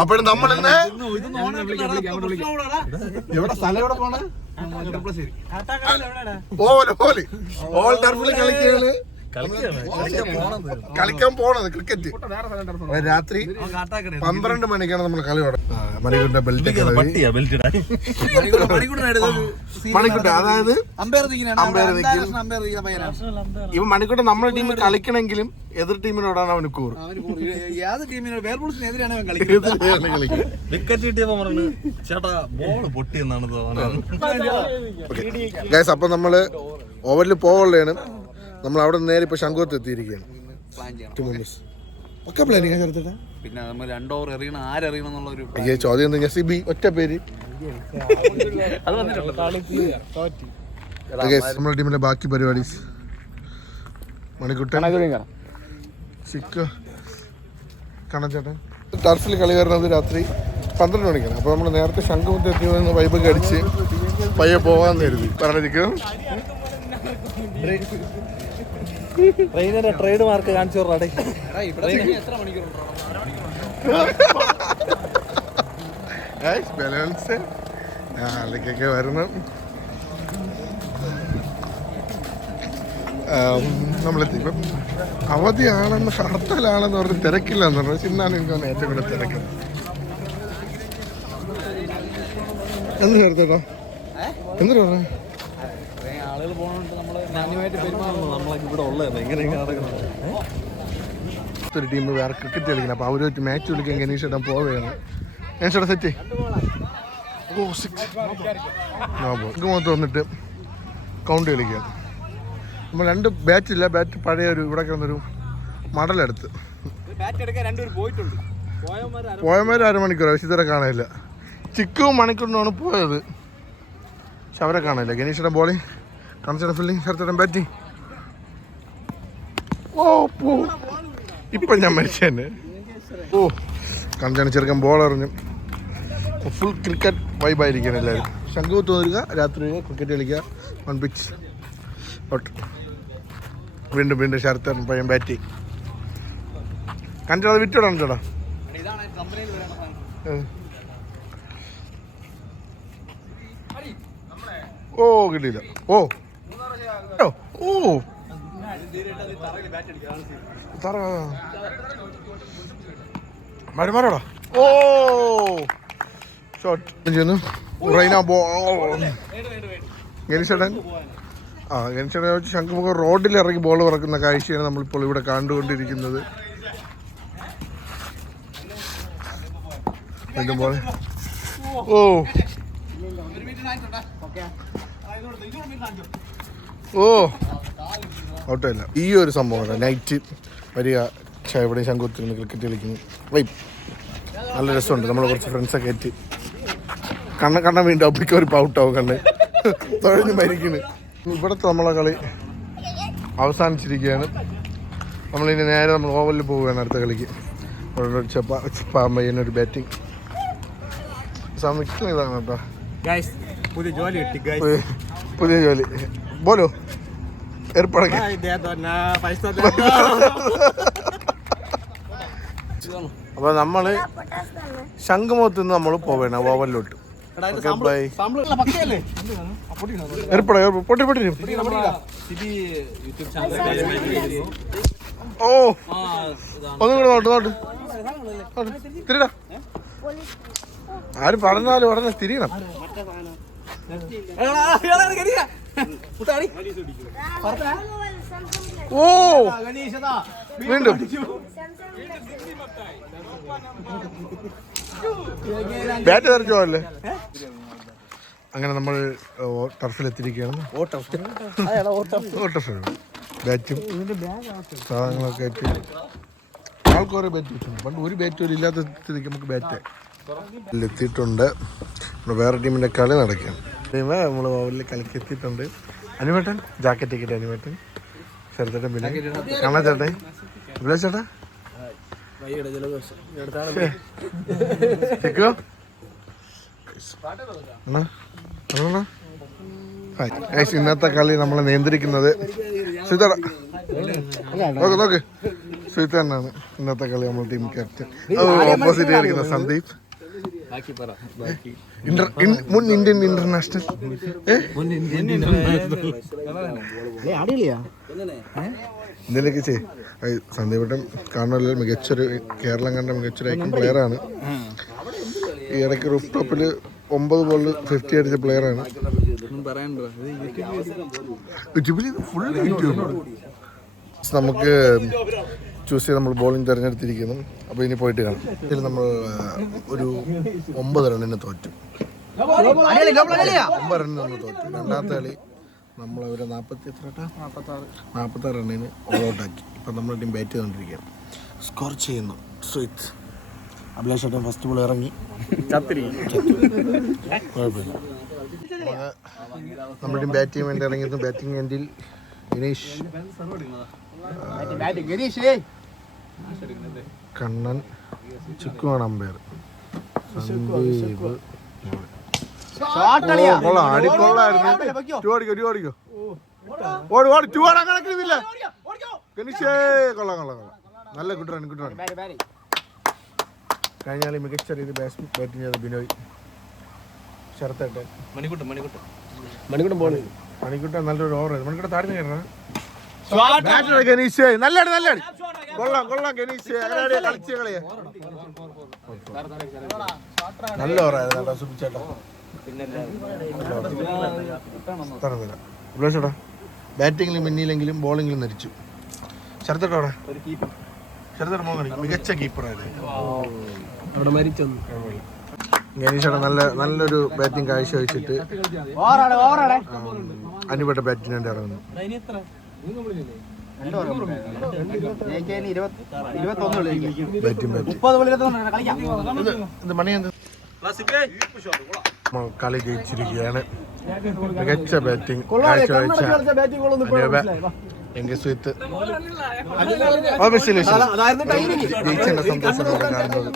അപ്പോഴും നമ്മൾ ഇന്ന് എവിടെ സ്ഥലം എവിടെ പോണേ പോലെ ഓൽ ഓൾ ടർഫിൽ കളിക്കുകയാണ് കളിക്കാൻ പോണത്. ക്രിക്കറ്റ്. രാത്രി പന്ത്രണ്ട് മണിക്കാണ് നമ്മൾ കളി മണിക്കൂറിന്റെ ബെൽറ്റ് മണിക്കൂട്ട അതായത് ഇവ മണിക്കൂട്ട നമ്മുടെ ടീമിൽ കളിക്കണമെങ്കിലും എതിർ ടീമിനോടാണ് അവന് കൂറ്. വിക്കറ്റ് കിട്ടിയപ്പോ പറഞ്ഞു ചേട്ടാ ബോൾ പൊട്ടി എന്നാണ് തോന്നുന്നത്. ഗൈസ് അപ്പൊ നമ്മൾ ഓവറിൽ പോവുള്ളതാണ് നമ്മൾ അവിടെ നേരെ ഇപ്പൊ ശംഖുവത്ത് എത്തിയിരിക്കുകയാണ്. പ്ലാൻ ചെയ്യണം. ഒക്കെ പ്ലാനിങ് ചേർത്തിട്ടാ? പിന്നെ നമ്മൾ രണ്ട് ഓവർ എറിയണം. ആരെറിയണം എന്നുള്ള ഒരു അയ്യേ ചോദ്യം എന്താ? ഞാൻ സിബി ഒറ്റ പേര്. അത് നമ്മുടെ ടീമിലെ ബാക്കി പരിപാടീസ്. മണിക്കുട്ടൻ ചിക്ക കണ്ണച്ചേട്ടൻ ടർഫിൽ കളി വരുന്നത് രാത്രി പന്ത്രണ്ട് മണിക്കാണ്. അപ്പോൾ നമ്മൾ നേരത്തെ ശംഖുമുത്ത് എത്തി വൈബ് വൈബൊക്കെ അടിച്ച് പയ്യെ പോവാന്ന് കരുതി. പറഞ്ഞിരിക്കും. ട്രെയിനിന്റെ ട്രേഡ് മാർക്ക് കാണിച്ചു പറഞ്ഞാടേ എത്ര മണിക്കൂറുണ്ടോ? ബാലൻസ് അതിലേക്കൊക്കെ വരണം. നമ്മളെത്തിപ്പം അവധിയാണെന്ന് ഹർത്താലാണെന്ന് പറഞ്ഞ് തിരക്കില്ല എന്ന് പറഞ്ഞു ചിന്നാണ് ഇന്നാണ് എനിക്ക് ഏറ്റവും കൂടുതൽ തിരക്ക്. എന്ത് ചേർത്തേട്ടോ എന്തിനാ പറഞ്ഞു ഒരു ടീം വേറെ ക്രിക്കറ്റ് കളിക്കണം അവർ വെച്ച് മാച്ച് കളിക്കാൻ ഗണേഷ് ചേട്ടൻ പോവുകയാണ്. ഗണേഷ് സെറ്റ് ഓ സിക്സ് വന്നിട്ട് കൗണ്ട് കളിക്കുകയാണ് നമ്മൾ രണ്ട് ബാറ്റ് ഇല്ല. ബാറ്റ് പഴയ ഒരു ഇവിടെ കിടന്നൊരു മടലെടുത്ത്. പോയമാർ അരമണിക്കൂർ. ഇതുവരെ കാണാനില്ല. ചിക്കും മണിക്കൂറിനാണ് പോയത്. പക്ഷെ അവരെ കാണാനില്ല. ഗണേശയുടെ ബോളിങ് കണച്ചയുടെ ഫീൽഡിങ് ശരത്തേടൻ ബാറ്റിംഗ് ഓ പോ. ഇപ്പം ഞാൻ ഓ കണച്ചാണ് ചെറുക്കൻ ബോൾ എറിഞ്ഞു. ഫുൾ ക്രിക്കറ്റ് വൈബായിരിക്കണം എല്ലാവരും ശംഖുത്ത് വരിക രാത്രി ക്രിക്കറ്റ് കളിക്കുക വൺ പിച്ച് ഔട്ട് വീണ്ടും വീണ്ടും ശരത്തേടൻ പയ്യൻ ബാറ്റി വരാനുള്ള സാധനം ഏ. ഓ കിട്ടിയില്ല. ഓ. ഓ, ഓ. തറ മരുമാരോടാ ഓ. ഷോട്ട്. ചെയ്യുന്നു? റൈന ഗണിച്ചേട്ടൻ? ആ ഗണിച്ചേട്ടൻ വെച്ച് ശംഖുമുഖം റോഡിൽ ഇറങ്ങി ബോൾ പറക്കുന്ന കാഴ്ചയാണ് നമ്മളിപ്പോൾ ഇവിടെ കണ്ടുകൊണ്ടിരിക്കുന്നത്. വീണ്ടും ബോൾ ഓ. ഓ. ഔട്ടല്ല ഈ ഒരു സംഭവം നൈറ്റ് വരിക ഇവിടെ ശംഖുത്തിൽ ക്രിക്കറ്റ് കളിക്കുന്നു. വൈബ് നല്ല രസമുണ്ട്. നമ്മൾ കുറച്ച് ഫ്രണ്ട്സൊക്കെ എത്തി കണ്ണ കണ്ണ വീണ്ടും അപ്പിക്ക് ഒരു ഔട്ടാവും കണ്ണ്. തൊഴിഞ്ഞ് മരിക്കുന്നു. ഇവിടുത്തെ നമ്മളെ കളി അവസാനിച്ചിരിക്കുകയാണ്. നമ്മളിനി നേരെ നമ്മൾ ഓവലിൽ പോവുകയാണ് അടുത്ത കളിക്ക്. അവിടെ ചെപ്പ പാമ്പയ്യനൊരു ബാറ്റിംഗ് സമയം ഇതാണ് കേട്ടോ. ഗൈസ് പുതിയ ജോലി. കിട്ടി ഗൈസ് പുതിയ- പുതിയ ജോലി ബോലോ ഏർപ്പാടൊക്കെ പൈസ അപ്പൊ നമ്മൾ ശംഖുമുഖത്ത് നിന്ന് നമ്മൾ പോവേണ ഓവലിലോട്ട് ഓക്കെ ബൈ ഏർപ്പാട പൊട്ടി പൊട്ടി ഓ ഒന്നും കൂടെ നോട്ട് നോട്ട്. തിരിടാ ആര് പറഞ്ഞാലും ഉടനെ തിരിയണം ഓ. വീണ്ടും. ബാറ്റ് തെറിച്ചോ അല്ലേ അങ്ങനെ നമ്മൾ ടർഫിലെത്തിയിരിക്കുകയാണ്. ഓട്ടഫ് ബാറ്റും സാധനങ്ങളൊക്കെ ആയിട്ട് ആൾക്ക് കുറേ ബാറ്റ് വെച്ചിട്ടുണ്ട്. പണ്ട് ഒരു ബാറ്റ് ഒരു ഇല്ലാത്ത സ്ഥിതിക്ക് നമുക്ക് ബാറ്റ് എത്തിയിട്ടുണ്ട്. വേറെ ടീമിന്റെ കളി നടക്കുകയാണ്. ടീമ് നമ്മൾ ഓവലിൽ കളിക്ക് എത്തിയിട്ടുണ്ട് അനുവേട്ടൻ ജാക്കറ്റ് ഒക്കെ അനുവേട്ടൻ ശരത്തേട്ടൻ പിന്നെ. കാണാൻ ചേട്ടൻ ഇവിടെ ചേട്ടാ? ചിക്കോ ഇന്നത്തെ കളി നമ്മളെ നിയന്ത്രിക്കുന്നത് സിതട നോക്ക് നോക്ക്. സുഹിത്ത് ഇന്നത്തെ കളി നമ്മൾ ടീം ക്യാപ്റ്റൻ ഓപ്പോസിറ്റ് കളിക്കുന്ന സന്ദീപ്. മുൻ ഇന്ത്യൻ ഇന്റർനാഷണൽ ഏ? ചേ ചെയ് കാണാനല്ല മികച്ചൊരു കേരളം കണ്ട മികച്ചൊരു ഐക്കൺ പ്ലെയറാണ് ഈ ഇടയ്ക്ക് റൂഫ് ടോപ്പിൽ ഒമ്പത് ബോളിൽ ഫിഫ്റ്റി അടിച്ച പ്ലെയറാണ് യൂട്യൂബിൽ ഫുൾ യൂട്യൂബ് നമുക്ക് ചൂസ് ചെയ്ത് നമ്മൾ ബോളിംഗ് തിരഞ്ഞെടുത്തിരിക്കുന്നു. അപ്പോൾ ഇനി പോയിട്ട് കാണാം. ഇതിൽ നമ്മൾ ഒരു ഒമ്പത് റണ്ണിന് തോറ്റു. ഒമ്പത് റണ്ണിന് നമ്മൾ തോറ്റു. രണ്ടാമത്തെ കളി നമ്മൾ അവരെ നാൽപ്പത്തി എത്ര നാൽപ്പത്താറ് നാൽപ്പത്താറ് റണ്ണിന് ഓൾ ഔട്ടാക്കി ഇപ്പം നമ്മൾ ടീം ബാറ്റ് ചെയ്തുകൊണ്ടിരിക്കുകയാണ് സ്കോർ ചെയ്യുന്നു. സ്വിത്ത് അഭിലാഷ് ഏട്ടൻ ഫസ്റ്റ് ബോൾ ഇറങ്ങി. കുഴപ്പമില്ല. നമ്മുടെ ടീം ബാറ്റ് ചെയ്യാൻ വേണ്ടി ഇറങ്ങിയിരുന്നു. ബാറ്റിംഗ് എൻഡിൽ ദിനേഷ് കണ്ണൻ ചിക്കുവാണ് അമ്പയർ. സന്ദീപ് അടിക്കൊള്ളായിരുന്നു ടു അടിക്കോ ടു അടിക്കോ. ഓടി ഓടി ടു ആടാൻ കണക്കില്ല ഗണീഷേ കൊള്ളാം കൊള്ളാം കൊള്ളാം. നല്ല കഴിഞ്ഞാൽ മികച്ച രീതിയിൽ ബാറ്റ് ബാറ്റിംഗ് ചെയ്ത ബിനോയ്. ശരത്തേട്ടൻ. മണിക്കൂട്ടം മണിക്കൂട്ടം മണിക്കുട്ടൻ പോണേ മണിക്കൂട്ടൻ നല്ലൊരു ഓവർ മണിക്കുട്ടൻ താഴ്ന്നു കയറണം. നല്ല നല്ല കൊള്ളാം കൊള്ളാം കളിച്ച കളിയാ നല്ല ഓവറായിരുന്നു കേട്ടോ സുബിച്ചേട്ടാ ബാറ്റിങ്ങിൽ മിന്നിയിലെങ്കിലും ബോളിങ്ങിലും നരിച്ചു ശരത്തേട്ടോടെ ശരത്തേട്ട മോൻ കളി. മികച്ച കീപ്പറായിരുന്നു മരിച്ചൊന്നു. ഗണീഷേട്ട നല്ല നല്ലൊരു ബാറ്റിംഗ് കാഴ്ചവെച്ചിട്ട് അനുപെട്ട ബാറ്റിന് വേണ്ടി ഇറങ്ങുന്നു. കളി ജയിച്ചിരിക്കുകയാണ് മികച്ച ജയിച്ചതിന്റെ കാണുന്നത്.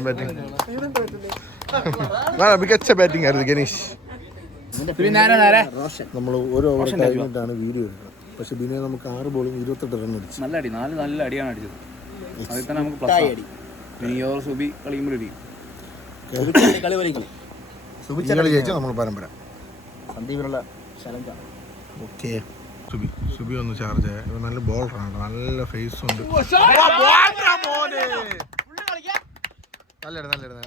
ബാറ്റിംഗ് ബാറ്റിംഗ് മികച്ച ബാറ്റിംഗ് ആയിരുന്നു ഗണേഷ്. നമ്മൾ ഒരു ഓവർ കഴിഞ്ഞിട്ടാണ് വീഡിയോ എടുക്കുന്നത്. പക്ഷെ ബിനെ നമുക്ക് ആറ് ബോളിൽ ഇരുപത്തെട്ട് റൺ അടിച്ചു. നല്ല അടി. നാല് നല്ല അടിയാണ് അടിച്ചത്. അതിൽ തന്നെ നമുക്ക് പ്ലസ് അടി. സുബി കളിയുമ്പോൾ അടി കളി വലിക്കും ഇന്നലെ ജയിച്ചാൽ നമ്മൾ പരമ്പര. സന്ദീപിനുള്ള ചലഞ്ച ഓക്കെ. സുബി സുബി ഒന്ന് ചാർജ് ആയ. നല്ല ബോളറാണ് നല്ല ഫേസ് ഉണ്ട്.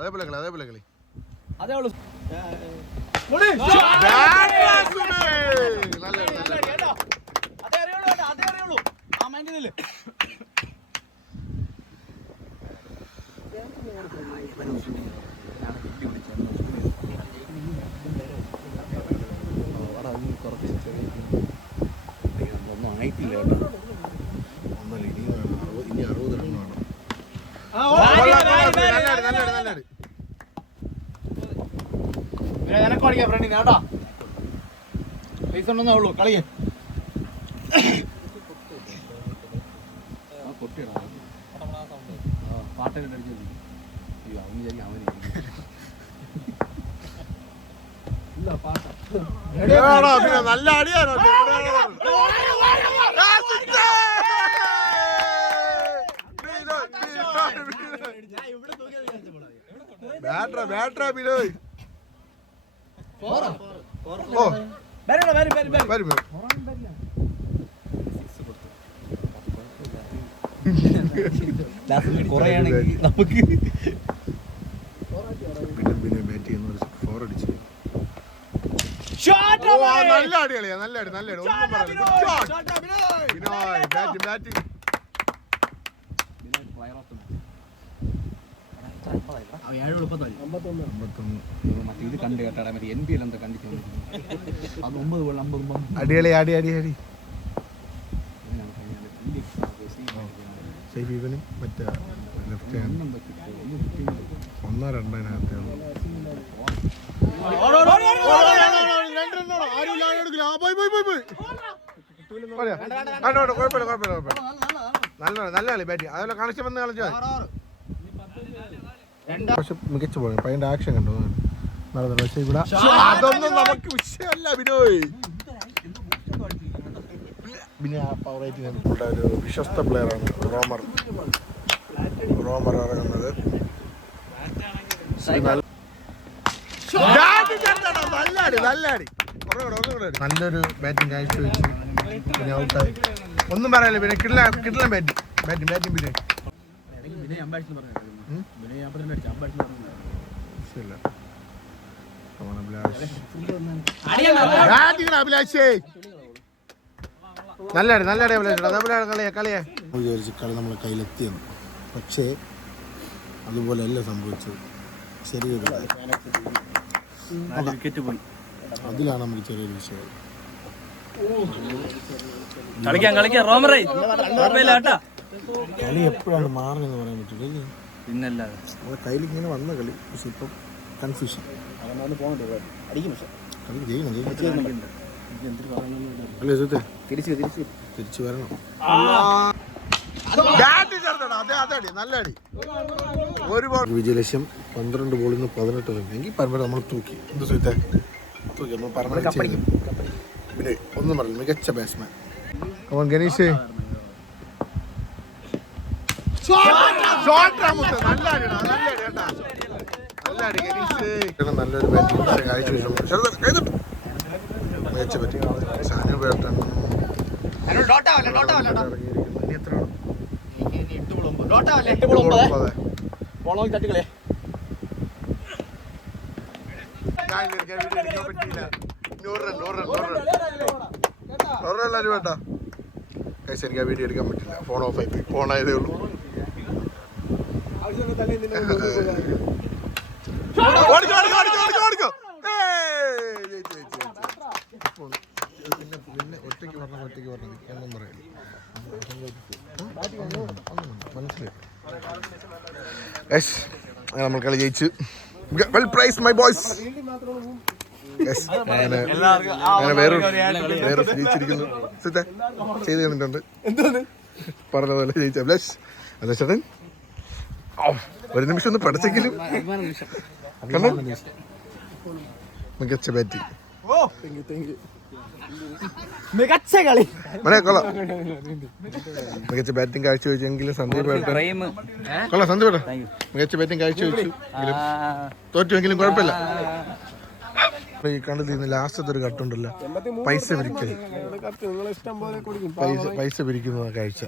അതേപോലെ കളി അതേപോലെ കളി. അതേ ഉള്ളൂ. നല്ല ഇട. അതേ അറിയുള്ളൂ കേട്ടോ, അതേ അറിയുള്ളൂ ആ മൈൻഡിൽ ഒന്നും ആയിട്ടില്ല കേട്ടോ ഒന്നല്ല ഇനി ഇനി അറുപത് റൺ വേണം. എനക്ക് പഠിക്കാം ഫ്രണ്ടിന് കേട്ടോ. പൈസ ഉണ്ടെന്നേ ഉള്ളൂ കളിയേ പാട്ടൊക്കെ അടിച്ചു അയ്യോ അവൻ വിചാരിക്കും അവന് ഇല്ല പിന്നെ നല്ല അടിയാണോ ബാറ്ററ ബാറ്ററ ബിനോയ് ഓ വരും വരും വരും വരും വരും വരും കുറയാണെങ്കിൽ നമുക്ക് പിന്നെ പിന്നെ ബാറ്റ് ചെയ്യുന്ന ഫോർ അടിച്ചു. നല്ല അടി കളിയാ നല്ല അടി നല്ല അടി. ഒന്നും ബിനോയ് അടി അടി ഏഴ് മുപ്പത്തഞ്ച് അമ്പത്തൊന്ന് മറ്റേ ഇത് കണ്ട് കേട്ടാടാ മറ്റേ എൻ പി എൽ എന്താ കണ്ടിട്ട് അത് ഒമ്പത് ബോൾ അമ്പത് ഒമ്പത് അടികളി അടി അടി അടി സേഫ് ഇവനും മറ്റേ ലെഫ്റ്റ് ഹാൻഡ് ഒന്നോ രണ്ടിനകത്തേ ഉള്ളൂ. നല്ല നല്ല കളി ബാറ്റി. അതുപോലെ കണക്ഷൻ വന്ന് കളിച്ചാൽ പക്ഷെ മികച്ച പോയി പയ്യന്റെ ആക്ഷൻ കണ്ടു? നടന്നു പക്ഷെ ഇവിടെ അതൊന്നും നമുക്ക് വിഷയമല്ല ബിനോയ് പിന്നെ ആ പവർ റേറ്റിംഗ് നമ്മുടെ ഒരു വിശ്വസ്ത പ്ലെയറാണ് റോമർ. റോമർ ഇറങ്ങുന്നത് നല്ലൊരു ബാറ്റിംഗ് കാഴ്ച വെച്ച്. പിന്നെ ഔട്ടായി ഒന്നും പറയാനില്ല പിന്നെ കിട്ടില്ല കിട്ടില്ല ബാറ്റിംഗ് ബാറ്റിംഗ് ബാറ്റിംഗ് പിന്നെ. വിനയ് അമ്പാടിച്ച് പറഞ്ഞു വിനയ് അമ്പലം അടിച്ചു അമ്പാടിച്ച് പറഞ്ഞു ശരിയല്ല അവൻ അഭിലാഷ് ബാറ്റിംഗ് അഭിലാഷേ നല്ല അടി നല്ല അടി അതേപോലെ കളിയെ കളിയെ. വിചാരിച്ച് കളി നമ്മളെ കയ്യിലെത്തിയെന്ന്. പക്ഷേ അതുപോലെയല്ല സംഭവിച്ചത്. ചെറിയൊരു വിക്കറ്റ് പോയി. അതിലാണ് നമുക്ക് ചെറിയൊരു വിഷയം. കളിക്കാം കളിക്കാം. റോമറേ കളി എപ്പോഴാണ് മാറുന്നതെന്ന് പറയാൻ പറ്റില്ല അല്ലേ? പിന്നല്ലാതെ നമ്മളെ കയ്യിൽ ഇങ്ങനെ വന്ന കളി പക്ഷെ ഇപ്പം കൺഫ്യൂഷൻ അടിക്കും പക്ഷെ. കളി ജയിക്കണം ജയിക്കണം അല്ലേ സുഹൃത്തെ? തിരിച്ചു തിരിച്ചു തിരിച്ചു വരണം. ബാറ്റ് ചേർത്തണം അതെ അതടി നല്ല അടി. വിജയലക്ഷ്യം പന്ത്രണ്ട് ബോളിൽ നിന്ന് പതിനെട്ട് റൺ. എങ്കിൽ പരമ്പര നമ്മൾ തൂക്കി. എന്ത് സുഹൃത്തെ? തൂക്കി. നമ്മൾ പരമ്പര പിന്നെ ഒന്നും പറയില്ല മികച്ച ബാറ്റ്സ്മാൻ അവൻ ഗണേഷ്. നല്ല അടിയാണ് നല്ല അടി നല്ല അടി ഗണേഷ്. നല്ലൊരു ബാറ്റിംഗ് കാഴ്ച ചെറുത് പറ്റി സാനു എടുക്കാൻ വേണ്ടി? Guys, എനിക്ക് ആ വീഡിയോ എടുക്കാൻ പറ്റില്ല. ഫോൺ ഓഫ് ആയി ഫോൺ ആയതേ ഉള്ളൂ ഓടിക്കോ, ഓടിക്കോ, ഓടിക്കോ, ഓടിക്കോ, ഓടിക്കോ. ഏയ്, ജയിച്ചു, ജയിച്ചു, ജയിച്ചു. ഇപ്പോൾ ഇത് പിന്നെ പിന്നെ ഒറ്റയ്ക്ക് പറഞ്ഞ ഒറ്റയ്ക്ക് പറഞ്ഞത് ഒന്നും പറയില്ല അങ്ങനെ നമ്മൾ കളി ജയിച്ചു. വെൽ പ്രൈസ് മൈ ബോയ്സ് അങ്ങനെ അങ്ങനെ വേറെ വേറെ ജയിച്ചിരിക്കുന്നു സിത്തെ ചെയ്ത് തന്നിട്ടുണ്ട്. പറഞ്ഞ പോലെ ജയിച്ച. ബ്ലസ് അതെ ചേട്ടൻ. ഒരു നിമിഷം ഒന്ന് പഠിച്ചെങ്കിലും. കണ്ടോ? മികച്ച ബാറ്റിംഗ് മികച്ച കളി കൊള്ളാം. മികച്ച ബാറ്റിംഗ് കാഴ്ച വെച്ചെങ്കിലും സന്ദീപ് കൊള്ളാം സന്ദീപ് മികച്ച ബാറ്റിംഗ് കാഴ്ച വെച്ചു തോറ്റുവെങ്കിലും കുഴപ്പമില്ല. ഈ ലാസ്റ്റത്തെ ഒരു കട്ടുണ്ടല്ലോ. പൈസ പിരിക്കൽ. പൈസ പൈസ പിരിക്കുന്ന കാഴ്ച.